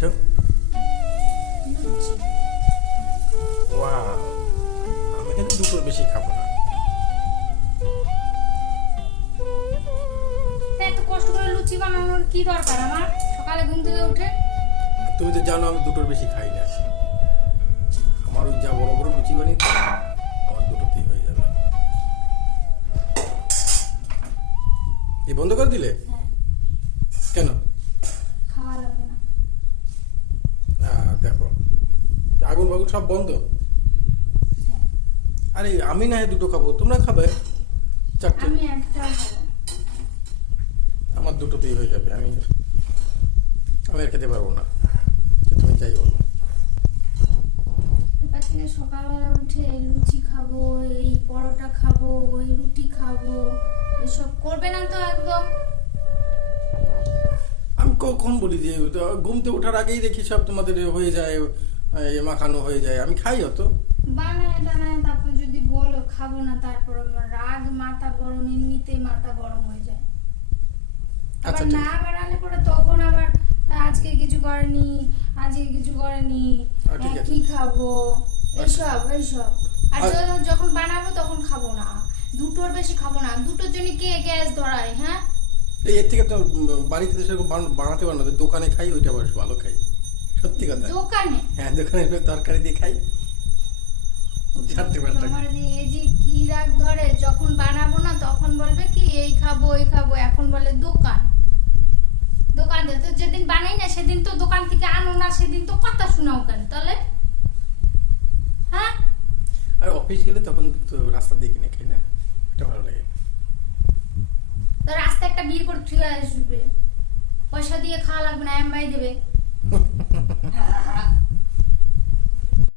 খাচ্ছ? ওয়াও, আমি কিন্তু দুটোর বেশি খাবো না। এত কষ্ট করে লুচি বানানোর কি দরকার আমার? সকালে ঘুম থেকে উঠে তুমি তো জানো আমি দুটোর বেশি খাই না। আমার ওই যা বড় বড় লুচি বানিয়ে আমার দুটোতেই হয়ে যাবে। এই বন্ধ করে দিলে হ্যাঁ, কেন? খাওয়া যাবে না। দেখো আগুন বাগুন সব বন্ধ। হ্যাঁ, আরে আমি না হয় দুটো খাবো, তোমরা খাবে চারটে। আমি একটাও খাবো। আমার দুটোতেই হয়ে যাবে। আমি আর খেতে পারবো না, তুমি যাই বলো। এবার থেকে সকালবেলা উঠে লুচি খাবো, এই পরোটা খাবো, ওই রুটি খাবো, এসব করবে না তো একদম। আমি কখন বলি যে ঘুমতে ওঠার আগেই দেখি সব তোমাদের হয়ে যায়, মাখানো হয়ে যায়, আমি খাই অত। বানায় টানায় তারপর যদি বলো খাবো না, তারপর আমার রাগ, মাথা গরম, এমনিতেই মাথা গরম হয়ে যায়। আচ্ছা, আবার ঠিক না আছে। বানালে পরে তখন আবার আজকে কিছু করেনি, আজকে কিছু করেনি, ঠিক আছে। কি খাবো, এইসব এইসব। আর যখন বানাবো তখন খাবো না, দুটোর বেশি খাবো না। দুটোর জন্য কে গ্যাস ধরায়? হ্যাঁ, এর থেকে তো বাড়িতে তো সেরকম বানাতে পারো না, তো দোকানে খাই, ওইটা বেশ ভালো খাই, সত্যি কথা। দোকানে হ্যাঁ, দোকানে তরকারি দিয়ে খাই, চারটে পাঁচটা আমার এই যে কি রাগ ধরে, যখন বানাবো না তখন বলবে কি এই খাবো ওই খাবো, এখন বলে দোকান। দোকান তো যেদিন বানাই না সেদিন তো দোকান থেকে আনো না, সেদিন তো কথা শোনাও কেন তাহলে? হ্যাঁ, আর অফিস গেলে তখন তো রাস্তা দিয়ে কিনে খাই না, এটা ভালো লাগে। তো রাস্তায় একটা বিয়ে করে থুয়ে আসবে, পয়সা দিয়ে খাওয়া লাগবে না, এমবাই দেবে।